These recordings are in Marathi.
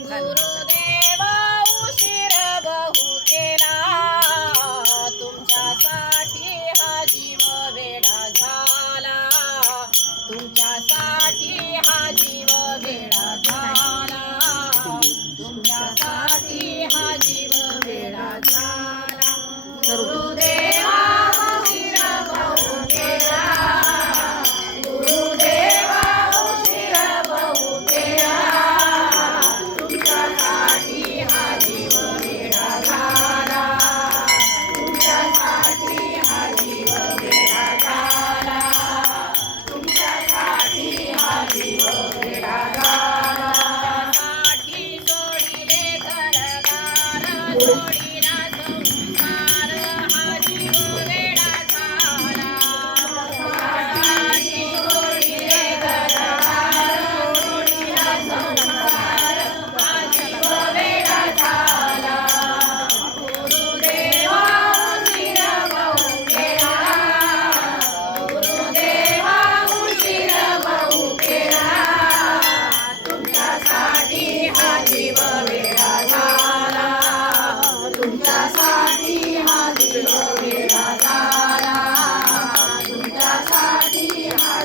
गुरुदेवा उशीर गहू केला तुमच्यासाठी हा जीव वेळा झाला. तुमच्यासाठी हा जीव वेळा झाला. तुमच्यासाठी हा जीव वेडा झाला. Thank you.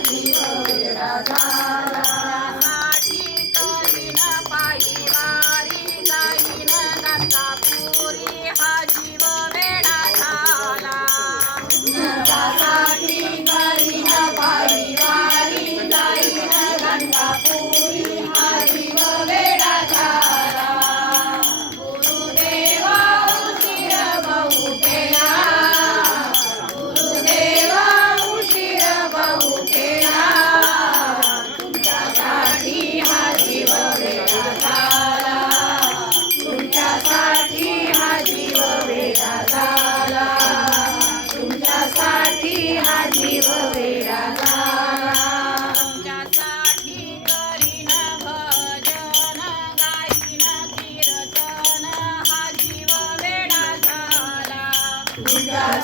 Hari Radha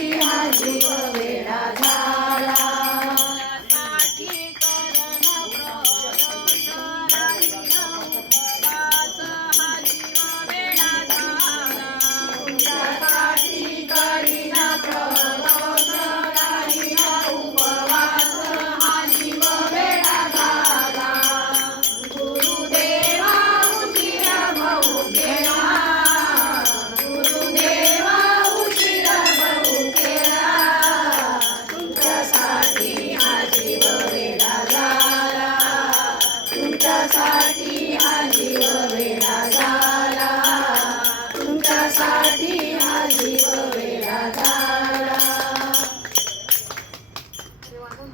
Hare Hare Sorry.